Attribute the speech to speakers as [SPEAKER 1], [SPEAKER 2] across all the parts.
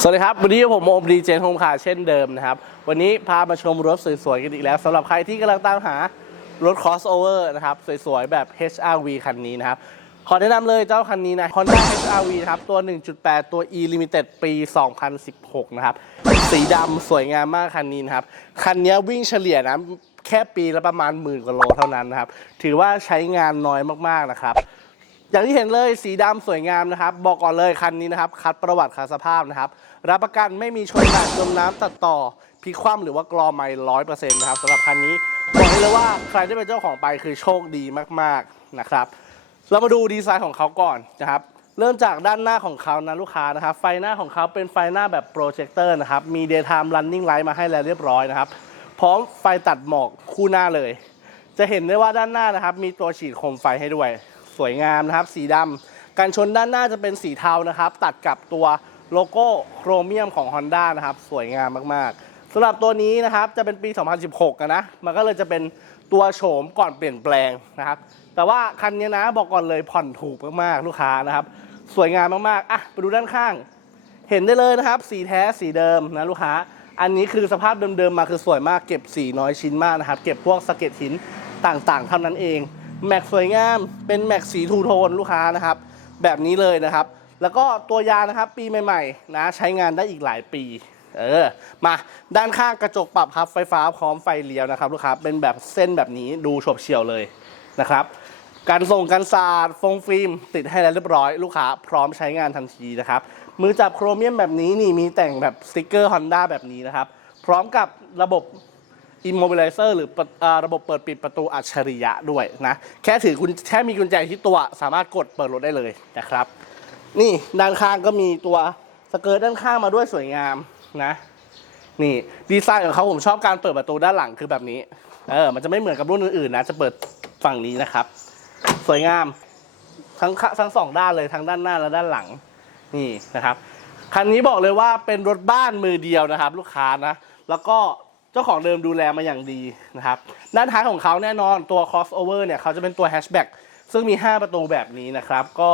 [SPEAKER 1] สวัสดีครับ วันนี้ผมโอมดีเจนโฮมคาเช่นเดิมนะครับ วันนี้พามาชมรถสวยๆกันอีกแล้วสำหรับใครที่กำลังตามหารถ crossover นะครับ สวยๆ แบบ HRV คันนี้นะครับ ขอแนะนำเลยเจ้าคันนี้นะ Honda HRV นะครับ ตัว 1.8 ตัว E Limited ปี 2016 นะครับ สีดำสวยงามมากคันนี้นะครับ คันนี้วิ่งเฉลี่ยนะ แค่ปีละประมาณหมื่นกว่าโลเท่านั้นนะครับ ถือว่าใช้งานน้อยมากๆนะครับ อย่างที่เห็นเลยสีดำสวยงามนะครับ บอกก่อนเลยคันนี้นะครับ คัดประวัติคัดสภาพนะครับ รับประกันไม่มีชนหนักจมน้ำตัดต่อพลิกคว่ำหรือว่ากรอไม่ร้อยเปอร์เซ็นต์นะครับสำหรับคันนี้บอกเลยว่าใครได้เป็นเจ้าของไปคือโชคดีมากๆนะครับ เรามาดูดีไซน์ของเขาก่อนนะครับ เริ่มจากด้านหน้าของเขานะลูกค้านะครับ ไฟหน้าของเขาเป็นไฟหน้าแบบโปรเจคเตอร์นะครับ มี daytime running light มาให้แล้วเรียบร้อยนะครับ พร้อมไฟตัดหมอกคู่หน้าเลย จะเห็นได้ว่าด้านหน้านะครับ มีตัวฉีดโคมไฟให้ด้วย สวยงามนะครับ สีดำกันชนด้านหน้าจะเป็นสีเทานะครับ ตัดกับตัวโลโก้โครเมียมของ Honda นะครับ สวยงามมากๆสำหรับตัวนี้นะครับจะเป็นปี 2016กันนะมันก็เลยจะเป็นตัวโฉมก่อนเปลี่ยนแปลงนะครับ แต่ว่าคันนี้นะบอกก่อนเลยผ่อนถูกมากๆลูกค้านะครับ สวยงามมากๆอะไปดูด้านข้าง เห็นได้เลยนะครับ สีแท้สีเดิมนะลูกค้า อันนี้คือสภาพเดิมๆมาคือสวยมากเก็บสีน้อยชิ้นมากนะครับ เก็บพวกสะเก็ดหินต่างๆเท่านั้นเอง แม็กสวยงามเป็นแม็กสีทูโทนลูกค้านะครับ แบบนี้เลยนะครับ แล้วก็ตัวยานะครับปีใหม่ๆนะใช้งานได้อีกหลายปีเออมาด้านข้างกระจกปรับครับไฟฟ้าพร้อมไฟเลี้ยวนะครับลูกค้าเป็นแบบเส้นแบบนี้ดูฉบเฉี่ยวเลยนะครับการส่งกันสาดฟงฟิล์มติดให้แล้วเรียบร้อยลูกค้าพร้อมใช้งานทันทีนะครับมือจับโครเมียมแบบนี้นี่มีแต่งแบบสติกเกอร์ Honda แบบนี้นะครับ พร้อมกับระบบ Immobilizer หรือปะอ่าระบบเปิดปิดประตูอัจฉริยะด้วยนะ แค่ถือกุญแค่มีกุญแจที่ตัวสามารถกดเปิดรถได้เลยนะครับ นี่ด้านข้างก็มีตัวสเกิร์ตด้านข้างมาด้วยสวยงามนะ นี่ดีไซน์ของเขาผมชอบการเปิดประตูด้านหลังคือแบบนี้ เออ มันจะไม่เหมือนกับรุ่นอื่นๆนะ จะเปิดฝั่งนี้นะครับ สวยงามทั้งทั้งสองด้านเลยทั้งด้านหน้าและด้านหลัง นี่นะครับคันนี้บอกเลยว่าเป็นรถบ้านมือเดียวนะครับ ลูกค้านะ แล้วก็ จ้าของเดิมดูแลมาอย่างดีนะครับด้านท้ายของเขาแน่นอนตัว crossover เนี่ยเขาจะเป็นตัวแฮชแบ็กซึ่งมี 5 ประตูแบบนี้นะครับ ก็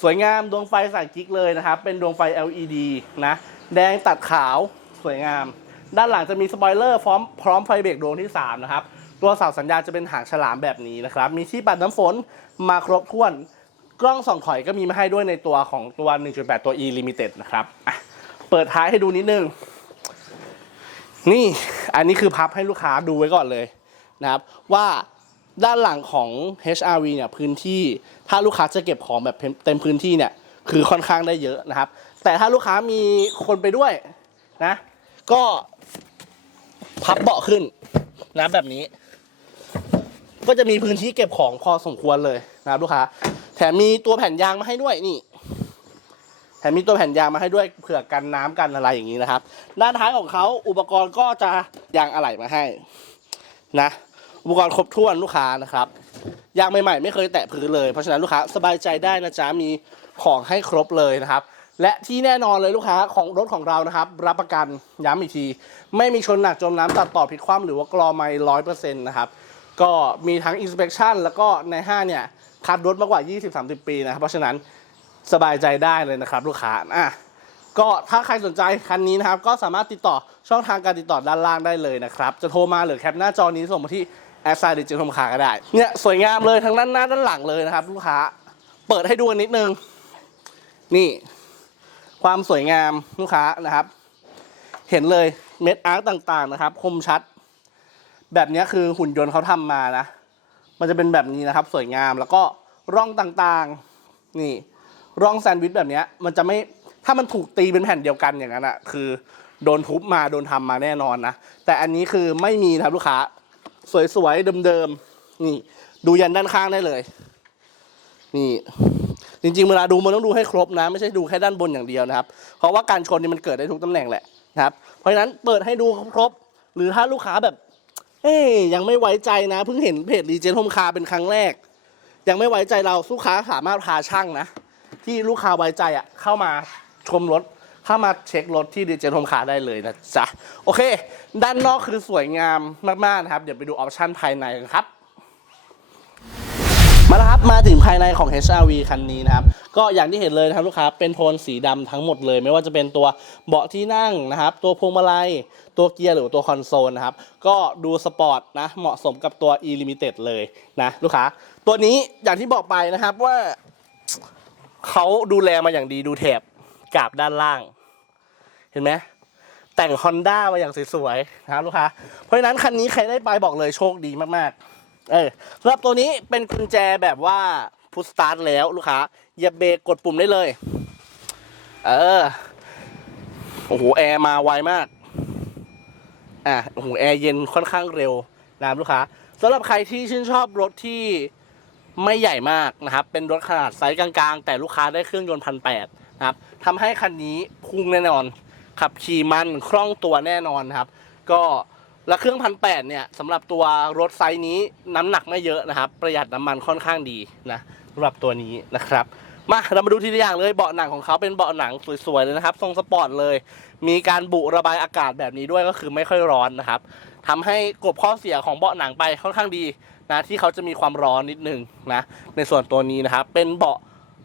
[SPEAKER 1] สวยงามดวงไฟใส่กิ๊กเลยนะครับ เป็นดวงไฟ LED นะแดงตัดขาวสวยงาม ด้านหลังจะมีสปอยเลอร์พร้อมพร้อมไฟเบรกดวงที่ 3 นะครับ ตัวเสาสัญญาณจะเป็นหางฉลามแบบนี้นะครับ มีที่ปัดน้ำฝนมาครบถ้วนกล้องส่องถอยก็มีมาให้ด้วยในตัวของตัว 1.8 ตัว E Limited นะครับเปิดท้ายให้ดูนิดนึง นี่อันนี้คือพับให้ลูกค้าดูไว้ก่อนเลยนะครับ ว่าด้านหลังของ HRV เนี่ยพื้นที่ถ้าลูกค้าจะเก็บของแบบเต็มพื้นที่เนี่ยคือค่อนข้างได้เยอะนะครับ แต่ถ้าลูกค้ามีคนไปด้วยนะ ก็พับเบาะขึ้นนะแบบนี้ ก็จะมีพื้นที่เก็บของพอสมควรเลยนะครับลูกค้า แถมมีตัวแผ่นยางมาให้ด้วยนี่ ถมมีตัวแผ่นยางมาให้ด้วยเผื่อกันน้ำกันอะไรอย่างนี้นะครับ ด้านท้ายของเขาอุปกรณ์ก็จะยางอะไหล่มาให้นะอุปกรณ์ครบถ้วนลูกค้านะครับยางใหม่ๆไม่เคยแตะพื้นเลยเพราะฉะนั้นลูกค้าสบายใจได้นะจ๊ะมีของให้ครบเลยนะครับ และที่แน่นอนเลยลูกค้าของรถของเรานะครับ รับประกันย้ำอีกที ไม่มีชนหนักจมน้ำตัดต่อพลิกคว่ำหรือว่ากรอไม่ร้อยเปอร์เซ็นต์นะครับก็มีทั้ง inspection แล้วก็ในห้างเนี่ยคัดรถมากกว่า 20-30 ปีนะครับเพราะฉะนั้น สบายใจได้เลยนะครับลูกค้าอะก็ถ้าใครสนใจคันนี้นะครับ ก็สามารถติดต่อช่องทางการติดต่อด้านล่างได้เลยนะครับ จะโทรมาหรือแคปหน้าจอนี้ส่งมาที่แอสไซด์ดิจิทัลคาก็ได้ เนี่ยสวยงามเลยทั้งด้านหน้าด้านหลังเลยนะครับ ลูกค้า เปิดให้ดูกันนิดนึง นี่ ความสวยงามลูกค้านะครับ เห็นเลยเม็ดอาร์ตต่างๆนะครับ คมชัด แบบนี้คือหุ่นยนต์เขาทำมานะ มันจะเป็นแบบนี้นะครับ สวยงามแล้วก็ร่องต่างๆ นี่ ร่องแซนด์วิชแบบเนี้ยมันจะไม่ถ้ามันถูกตีเป็นแผ่นเดียวกันอย่างนั้นอะคือ โดนทุบมาโดนทำมาแน่นอนนะแต่อันนี้คือไม่มีนะครับลูกค้า สวยๆเดิมๆนี่ ดูยันด้านข้างได้เลย นี่ จริงๆเวลาดูมันต้องดูให้ครบนะ ไม่ใช่ดูแค่ด้านบนอย่างเดียวนะครับ เพราะว่าการชนนี่มันเกิดได้ทุกตำแหน่งแหละนะครับ เพราะฉะนั้นเปิดให้ดูครบ หรือถ้าลูกค้าแบบ เอ้ยยังไม่ไว้ใจนะเพิ่งเห็นเพจรีเจนโฮมคาเป็นครั้งแรก ยังไม่ไว้ใจเราลูกค้าสามารถพาช่างนะ ที่ลูกค้าไว้ใจอะเข้ามาชมรถเข้ามาเช็ครถที่ดีเจนโฮมคาได้เลยนะจ๊ะโอเค ด้านนอกคือสวยงามมากๆนะครับ เดี๋ยวไปดูออปชั่นภายในกันครับมาแล้วครับ มาถึงภายในของ HRV คันนี้นะครับ ก็อย่างที่เห็นเลยนะครับลูกค้าเป็นโทนสีดำทั้งหมดเลย ไม่ว่าจะเป็นตัวเบาะที่นั่งนะครับ ตัวพวงมาลัย ตัวเกียร์หรือตัวคอนโซลนะครับ ก็ดูสปอร์ตนะ เหมาะสมกับตัว e limited เลยนะ ลูกค้า ตัวนี้อย่างที่บอกไปนะครับว่า เขาดูแลมาอย่างดีดูแถบกาบด้านล่าง เห็นไหมแต่ง Honda มาอย่างสวยๆนะครับลูกค้า เพราะฉะนั้นคันนี้ใครได้ไปบอกเลยโชคดีมากๆ เออสำหรับตัวนี้เป็นกุญแจแบบว่าพุชสตาร์ทแล้วลูกค้าเหยียบเบรกกดปุ่มได้เลย เออ โอ้โหแอร์มาไวมาก อะโอ้โหแอร์เย็นค่อนข้างเร็วนะลูกค้าสำหรับใครที่ชื่นชอบรถที่ ไม่ใหญ่มากนะครับ เป็นรถขนาดไซส์กลางๆ แต่ลูกค้าได้เครื่องยนต์พันแปดนะครับทำให้คันนี้พุ่งแน่นอน ขับขี่มันคล่องตัวแน่นอนครับ ก็และเครื่องพันแปดเนี่ยสำหรับตัวรถไซส์นี้น้ำหนักไม่เยอะนะครับ ประหยัดน้ำมันค่อนข้างดีนะสำหรับตัวนี้นะครับมาเรามาดูทีละอย่างเลยเบาะหนังของเขาเป็นเบาะหนังสวยๆเลยนะครับทรงสปอร์ตเลย มีการบุระบายอากาศแบบนี้ด้วยก็คือไม่ค่อยร้อนนะครับทำให้กบข้อเสียของเบาะหนังไปค่อนข้างดี นะที่เขาจะมีความร้อนนิดนึงนะในส่วนตัวนี้นะครับเป็นเบาะ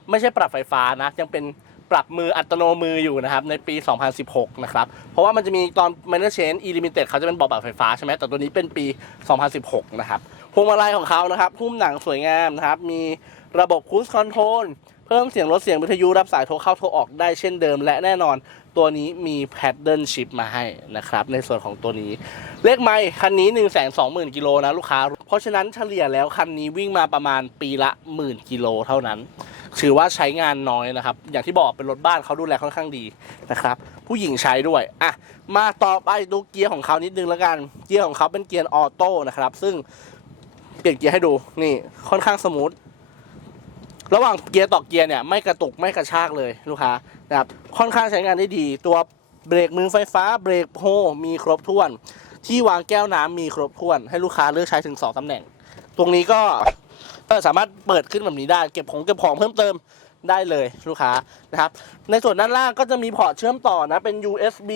[SPEAKER 1] ไม่ใช่ปรับไฟฟ้านะยังเป็นปรับมืออัตโนมืออยู่นะครับในปี 2016 นะครับ เพราะว่ามันจะมีตอน Minor Change e Limited เขาจะเป็นเบาะปรับไฟฟ้าใช่ไหมแต่ตัวนี้เป็นปี 2016 นะครับพวงมาลัยของเขานะครับ หุ้มหนังสวยงามนะครับ มีระบบ Cruise Control เพิ่มเสียงลดเสียงวิทยุรับสายโทรเข้าโทรออกได้เช่นเดิม และแน่นอนตัวนี้มี Paddle Shift มาให้นะครับ ในส่วนของตัวนี้ เลขไมค์คันนี้ 1 2 0 0 0 0 กิโลนะลูกค้า เพราะฉะนั้นเฉลี่ยแล้วคันนี้วิ่งมาประมาณปีละหมื่นกิโลเท่านั้น ถือว่าใช้งานน้อยนะครับ อย่างที่บอกเป็นรถบ้านเขาดูแลค่อนข้างดีนะครับ ผู้หญิงใช้ด้วยอะมาต่อไปดูเกียร์ของเขานิดนึงแล้วกัน เกียร์ของเขาเป็นเกียร์ออโต้นะครับ ซึ่งเปลี่ยนเกียร์ให้ดูนี่ค่อนข้างสมูท ระหว่างเกียร์ต่อเกียร์เนี่ยไม่กระตุกไม่กระชากเลยลูกค้านะครับค่อนข้างใช้งานได้ดี ตัวเบรกมือไฟฟ้าเบรกโฮมีครบถ้วน ที่วางแก้วน้ำมีครบถ้วน ให้ลูกค้าเลือกใช้ถึง 2ตำแหน่ง ตรงนี้ก็สามารถเปิดขึ้นแบบนี้ได้เก็บของเก็บของเพิ่มเติมได้เลยลูกค้านะครับในส่วนด้านล่างก็จะมีพอร์ตเชื่อมต่อนะเป็น USB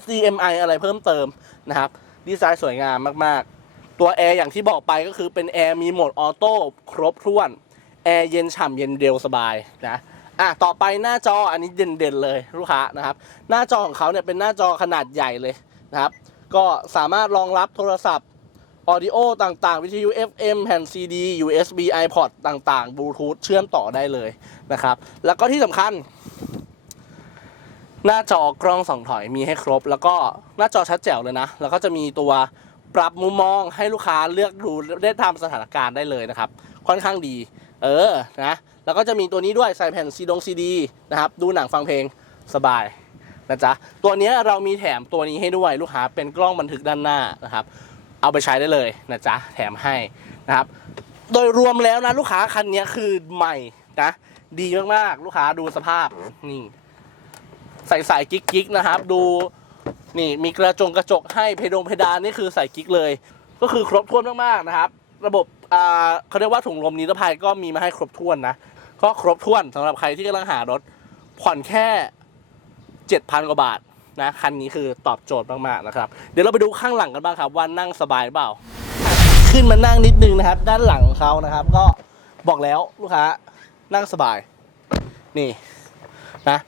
[SPEAKER 1] HDMI อะไรเพิ่มเติมนะครับดีไซน์สวยงามมาก ๆ ตัวแอร์อย่างที่บอกไปก็คือเป็นแอร์มีโหมดออโต้ครบถ้วน แอร์เย็นฉ่ำเย็นเร็วสบายนะอะต่อไปหน้าจออันนี้เด่นๆเลยลูกค้านะครับ หน้าจอของเขาเนี่ยเป็นหน้าจอขนาดใหญ่เลยนะครับ ก็สามารถรองรับโทรศัพท์ออดิโอต่างๆ วิทยุ FM แผ่น CD USB iPod ต่างๆบลูทูธเชื่อมต่อได้เลยนะครับ แล้วก็ที่สำคัญ หน้าจอกล้องสองถอยมีให้ครบ แล้วก็หน้าจอชัดแจ๋วเลยนะ แล้วก็จะมีตัวปรับมุมมองให้ลูกค้าเลือกดูได้ตามสถานการณ์ได้เลยนะครับ ค่อนข้างดี เออนะแล้วก็จะมีตัวนี้ด้วยใส่แผ่นซีดงซีดีนะครับดูหนังฟังเพลงสบายนะจ๊ะตัวนี้เรามีแถมตัวนี้ให้ด้วยลูกค้าเป็นกล้องบันทึกด้านหน้านะครับ เอาไปใช้ได้เลยนะจ๊ะแถมให้นะครับ โดยรวมแล้วนะลูกค้าคันนี้คือใหม่นะดีมากๆลูกค้าดูสภาพนี่ใส่สายกิ๊กกิ๊กนะครับ ดูนี่มีกระจงกระจกให้เพดงเพดานนี่คือใส่กิ๊กเลย ก็คือครบถ้วนมากๆนะครับ ระบบ เขาเรียกว่าถุงลมนิรภัยก็มีมาให้ครบถ้วนนะ ก็ครบถ้วนสำหรับใครที่กำลังหารถ ผ่อนแค่เจ็ดพันกว่าบาทนะคันนี้คือตอบโจทย์มากๆนะครับ เดี๋ยวเราไปดูข้างหลังกันบ้างครับ ว่านั่งสบายหรือเปล่า ขึ้นมานั่งนิดนึงนะครับ ด้านหลังของเขานะครับ ก็บอกแล้วลูกค้านั่งสบาย นี่นะ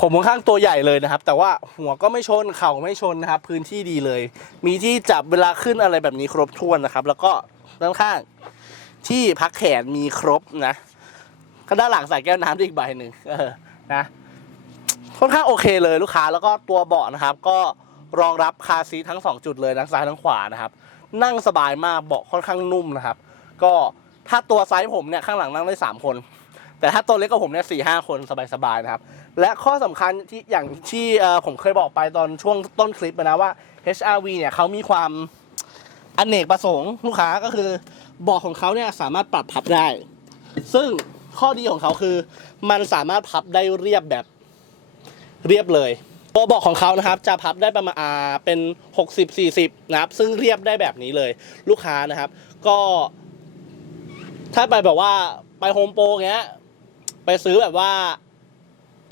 [SPEAKER 1] ผมค่อนข้างตัวใหญ่เลยนะครับ แต่ว่าหัวก็ไม่ชนเข่าไม่ชนนะครับ พื้นที่ดีเลย มีที่จับเวลาขึ้นอะไรแบบนี้ครบถ้วนนะครับ แล้วก็ ด้านข้าง ที่พักแขนมีครบนะก็ด้านหลังใส่แก้วน้ำอีกใบหนึ่งนะค่อนข้างโอเคเลยลูกค้าแล้วก็ตัวเบาะนะครับ ก็รองรับคาซีทั้งสองจุดเลยทั้งซ้ายทั้งขวานะครับ นั่งสบายมากเบาะค่อนข้างนุ่มนะครับ ก็ถ้าตัวไซส์ผมเนี่ยข้างหลังนั่งได้สามคน แต่ถ้าตัวเล็กกว่าผมเนี่ยสี่ห้าคนสบายๆนะครับ และข้อสำคัญที่อย่างที่ผมเคยบอกไปตอนช่วงต้นคลิปนะว่า HRV เนี่ยเขามีความ อเนกประสงค์ลูกค้าก็คือเบาะของเขาเนี่ยสามารถปรับพับได้ ซึ่งข้อดีของเขาคือ มันสามารถพับได้เรียบแบบเรียบเลยตัวเบาะของเขานะครับจะพับได้ประมาณอ่าเป็น 60 40 นะครับ ซึ่งเรียบได้แบบนี้เลย ลูกค้านะครับ ก็ ถ้าไปแบบว่าไปโฮมโปรเงี้ยไปซื้อแบบว่า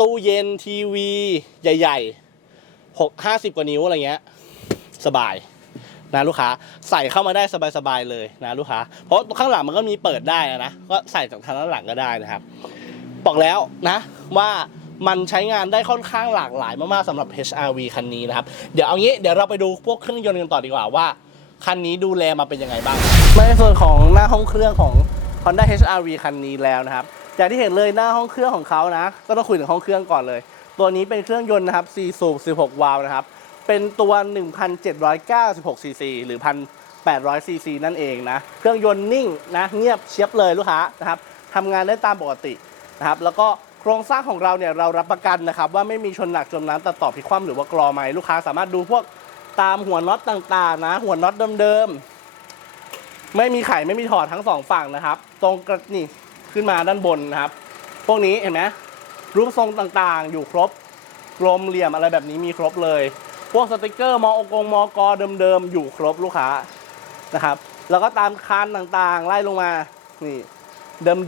[SPEAKER 1] ตู้เย็นทีวี ใหญ่ๆหกห้าสิบกว่านิ้วอะไรเงี้ย สบาย นะลูกค้าใส่เข้ามาได้สบายๆเลยนะลูกค้า เพราะข้างหลังมันก็มีเปิดได้นะก็ใส่จากทางด้านหลังก็ได้นะครับบอกแล้วนะว่ามันใช้งานได้ค่อนข้างหลากหลายมากๆสำหรับ HRV คันนี้นะครับ เดี๋ยวเอางี้เดี๋ยวเราไปดูพวกเครื่องยนต์กันต่อดีกว่าว่า คันนี้ดูแลมาเป็นยังไงบ้างมาในส่วนของหน้าห้องเครื่องของ Honda HRV คันนี้แล้วนะครับอย่างที่เห็นเลยหน้าห้องเครื่องของเขานะ ก็ต้องคุยถึงห้องเครื่องก่อนเลย ตัวนี้เป็นเครื่องยนต์นะครับ4สูบ16 วาล์วนะครับ เป็นตัว 1,796 ซีซีหรือ 1,800 ซีซีนั่นเองนะ เครื่องยนต์นิ่งนะเงียบเชียบเลยลูกค้านะครับทำงานได้ตามปกตินะครับ แล้วก็โครงสร้างของเราเนี่ยเรารับประกันนะครับ ว่าไม่มีชนหนักจมน้ำตัดต่อพิคว่ำหรือว่ากรอไหมลูกค้าสามารถดูพวกตามหัวน็อตต่างๆ นะ หัวน็อตเดิมๆ ไม่มีไขไม่มีถอดทั้งสองฝั่งนะครับ ตรงกระนี่ขึ้นมาด้านบนนะครับ พวกนี้เห็นไหมรูปทรงต่างๆ อยู่ครบกลมเหลี่ยมอะไรแบบนี้มีครบเลย พวกสติกเกอร์มอกงมอกอเดิมๆอยู่ครบลูกค้านะครับ แล้วก็ตามคานต่างๆ ไล่ลงมานี่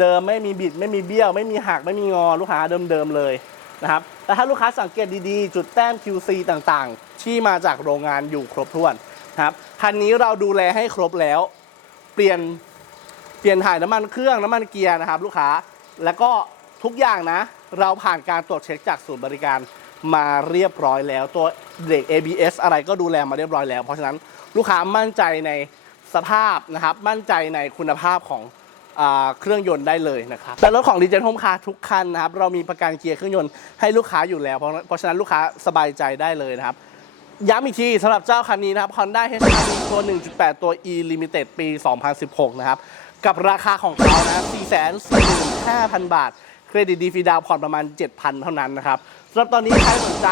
[SPEAKER 1] เดิมๆไม่มีบิดไม่มีเบี้ยว ไม่มีหักไม่มีงอลูกค้าเดิมๆเลยนะครับแต่ถ้าลูกค้าสังเกตดีๆ จุดแต้ม QC ต่างๆ ที่มาจากโรงงานอยู่ครบถ้วนนะครับคันนี้เราดูแลให้ครบแล้ว เปลี่ยนเปลี่ยนถ่ายน้ำมันเครื่องน้ำมันเกียร์นะครับ ลูกค้าแล้วก็ทุกอย่างนะ เราผ่านการตรวจเช็คจากศูนย์บริการ มาเรียบร้อยแล้ว ตัวเด็ก ABS อะไรก็ดูแลมาเรียบร้อยแล้ว เพราะฉะนั้นลูกค้ามั่นใจในสภาพนะครับ มั่นใจในคุณภาพของเครื่องยนต์ได้เลยนะครับแต่รถของ d ีเจนโฮมคาทุกคันนะครับ เรามีประกันเกียร์เครื่องยนต์ให้ลูกค้าอยู่แล้ว เพราะฉะนั้นลูกค้าสบายใจได้เลยนะครับ ย้ำอีกทีสำหรับเจ้าคันนี้นะครับ Honda HRV ตัว 1.8 ตัว E Limited ปี 2016 นะครับ กับราคาของเขานะ 445,000 บาท เครดิตดีฟีดาวผ่อนประมาณ 7,000 เท่านั้นนะครับ สำหรับตอนนี้ใครสนใจ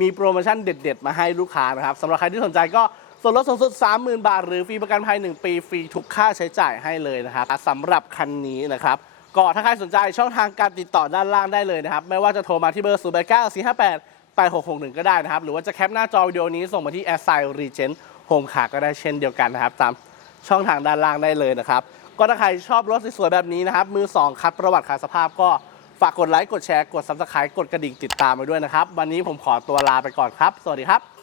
[SPEAKER 1] มีโปรโมชั่นเด็ด ๆ มาให้ลูกค้านะครับสำหรับใครที่สนใจก็ส่วนลดสูงสุด 30,000 บาท หรือฟรีประกันภัย 1 ปีฟรีทุกค่าใช้จ่ายให้เลยนะครับสำหรับคันนี้นะครับก็ถ้าใครสนใจช่องทางการติดต่อด้านล่างได้เลยนะครับ ไม่ว่าจะโทรมาที่เบอร์ 0 8 9 4 5 8 8661 ก็ได้นะครับ หรือว่าจะแคปหน้าจอวิดีโอนี้ส่งมาที่ a s s i Regent Home Car ก็ได้เช่นเดียวกันนะครับ ตามช่องทางด้านล่างได้เลยนะครับ ก็ถ้าใครชอบรถสวยๆแบบนี้นะครับ มือ 2 คัดประวัติขายสภาพก็ ฝากกดไลค์กดแชร์กด Subscribe กดกระดิ่งติดตามไปด้วยนะครับ วันนี้ผมขอตัวลาไปก่อนครับ สวัสดีครับ